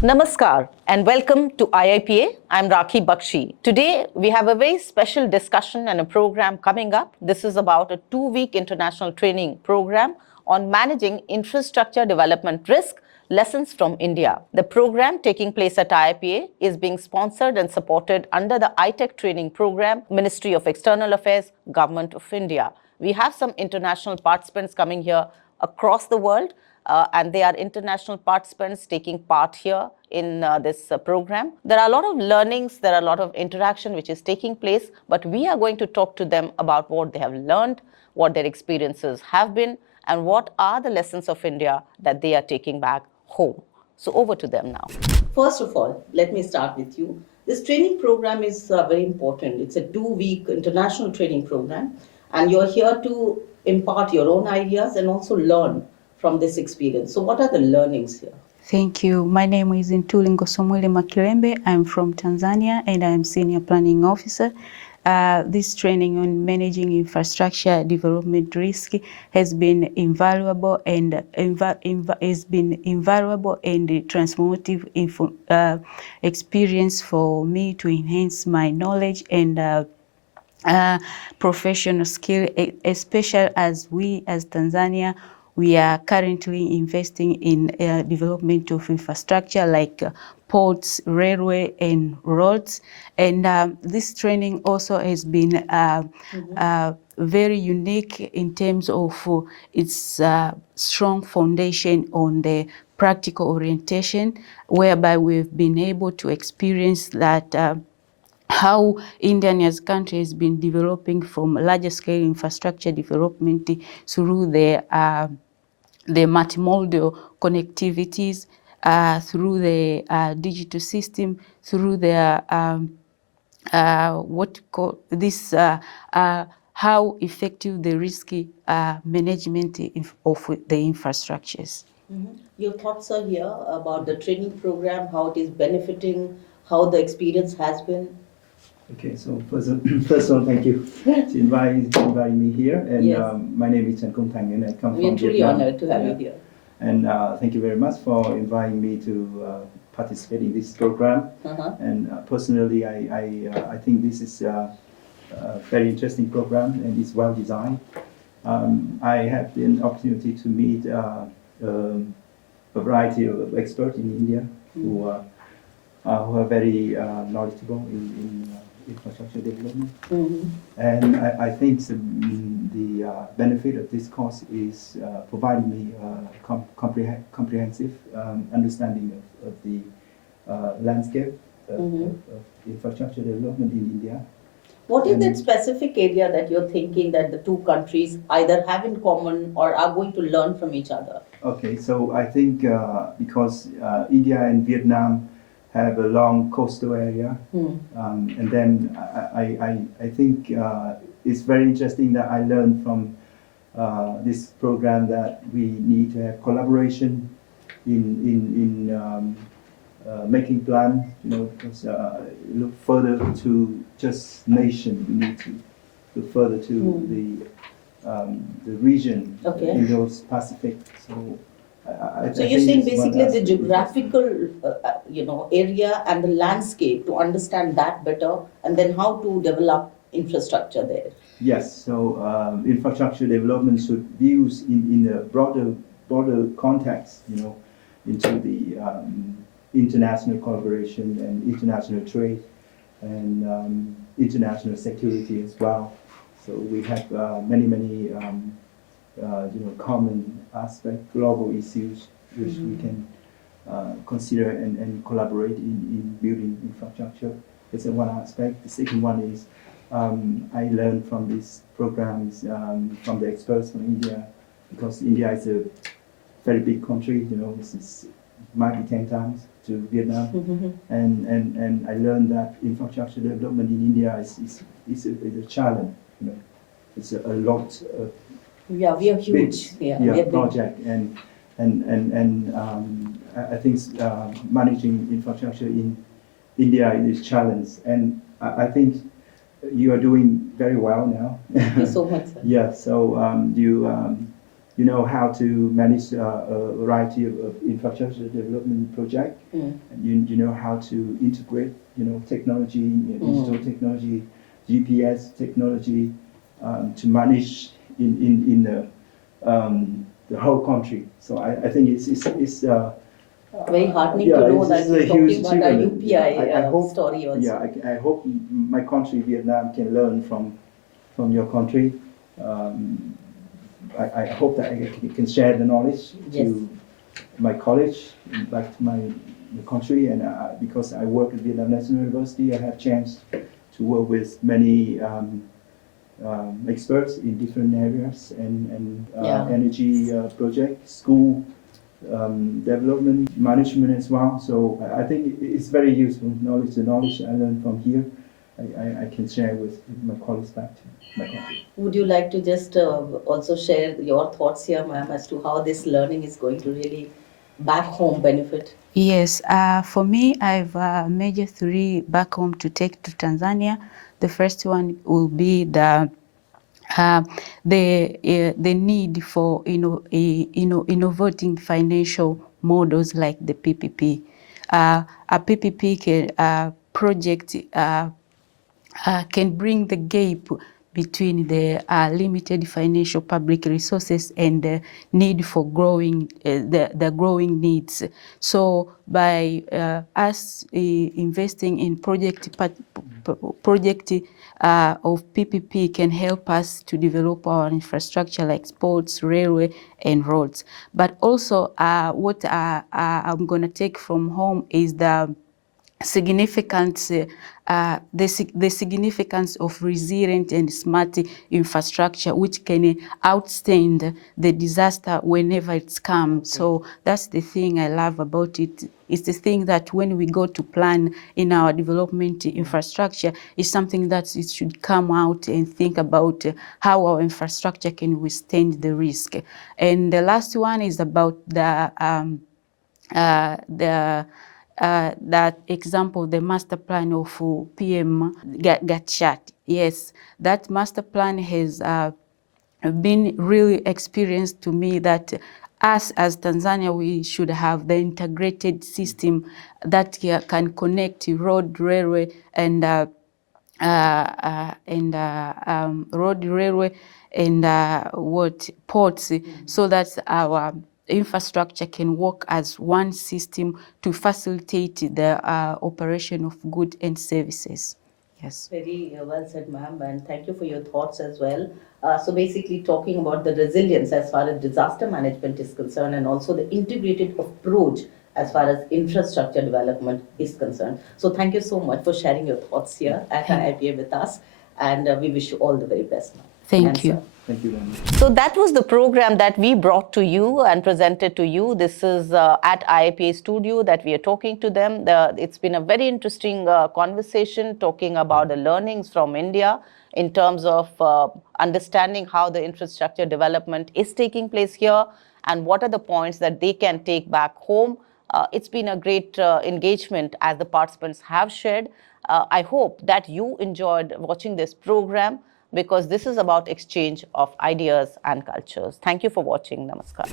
Namaskar and welcome to IIPA. I'm Rakhi Bakshi. Today we have a very special discussion and a program coming up. This is about a 2-week international training program on managing infrastructure development risk, lessons from India. The program taking place at IIPA is being sponsored and supported under the ITEC training program, Ministry of External Affairs, Government of India. We have some international participants coming here across the world. And they are international participants taking part here in this program. There are a lot of learnings, there are a lot of interaction which is taking place, but we are going to talk to them about what they have learned, what their experiences have been, and what are the lessons of India that they are taking back home. So over to them now. First of all, let me start with you. This training program is very important. It's a 2-week international training program, and you're here to impart your own ideas and also learn from this experience. So what are the learnings here? Thank you. My name is Ntuli Mwakilembe. I'm from Tanzania and I'm Senior Planning Officer. This training on managing infrastructure development risk has been invaluable and transformative experience for me to enhance my knowledge and professional skill, especially as we as Tanzania, we are currently investing in development of infrastructure like ports, railway, and roads. And this training also has been very unique in terms of its strong foundation on the practical orientation, whereby we've been able to experience that how India as a country has been developing from larger scale infrastructure development through the multimodal connectivities, through the digital system, through the how effective the risky management of the infrastructures. Mm-hmm. Your thoughts are here about the training program, how it is benefiting, how the experience has been. Okay, so first of all, thank you to inviting me here. And yes. My name is Cong and I come from Vietnam. We are truly honored to have you here. And thank you very much for inviting me to participate in this program. And personally, I think this is a very interesting program and it's well designed. I had the opportunity to meet a variety of experts in India who are very knowledgeable in infrastructure development. And I think the benefit of this course is providing me a comprehensive understanding of the landscape of infrastructure development in India. What is that specific area that you're thinking that the two countries either have in common or are going to learn from each other? Okay, so I think because India and Vietnam have a long coastal area, and then I think it's very interesting that I learned from this program that we need to have collaboration in making plans, because look further to just nation. We need to look further to the region in those Pacific. So you're saying basically the geographical, area and the landscape to understand that better, and then how to develop infrastructure there. Yes. So infrastructure development should be used in a broader context, into the international collaboration and international trade and international security as well. So we have many common aspects, global issues which we can consider and collaborate in building infrastructure. That's one aspect. The second one is I learned from these programs from the experts from India, because India is a very big country. This might be 10 times to Vietnam, and I learned that infrastructure development in India is a challenge. It's a lot of we are huge. We are project and I think managing infrastructure in India is a challenge, and I think you are doing very well now. Thank you so much, sir. Yeah. So you know how to manage a variety of infrastructure development project, and you know how to integrate, you know, technology, digital technology, GPS technology, to manage in the whole country. So I think it's very heartening yeah, to know it's that a you're huge talking about our achievement. UPI I hope, story also. yeah, I hope my country, Vietnam, can learn from your country. I hope that I can share the knowledge to my college, back to my country, and because I work at Vietnam National University, I have chance to work with many experts in different areas and energy project, school development, management as well. So I think it's very useful knowledge. The knowledge I learned from here, I can share with my colleagues back to my country. Would you like to just also share your thoughts here, ma'am, as to how this learning is going to really back home benefit? Yes, for me, I've major 3 back home to take to Tanzania. The first one will be the need for innovating financial models like the PPP. A PPP project can bring the gap between the limited financial public resources and the need for growing the growing needs. So by us investing in project of PPP can help us to develop our infrastructure like sports, railway, and roads. But also what I'm going to take from home is the significance, the significance of resilient and smart infrastructure, which can outstand the disaster whenever it's come. So that's the thing I love about it. It's the thing that when we go to plan in our development infrastructure, it's something that it should come out and think about how our infrastructure can withstand the risk. And the last one is about that example, the master plan of PM Gatchat. Yes, that master plan has been really experienced to me that us as Tanzania, we should have the integrated system that can connect road, railway, and road, railway, and ports, so that our infrastructure can work as one system to facilitate the operation of goods and services. Yes. Very well said, ma'am, and thank you for your thoughts as well. So basically talking about the resilience as far as disaster management is concerned, and also the integrated approach as far as infrastructure development is concerned. So thank you so much for sharing your thoughts here at IIPA with us, and we wish you all the very best, ma'am. Thank you. Thank you very much. So that was the program that we brought to you and presented to you. This is at IIPA studio that we are talking to them. It's been a very interesting conversation talking about the learnings from India in terms of understanding how the infrastructure development is taking place here and what are the points that they can take back home. It's been a great engagement as the participants have shared. I hope that you enjoyed watching this program, because this is about exchange of ideas and cultures. Thank you for watching. Namaskar.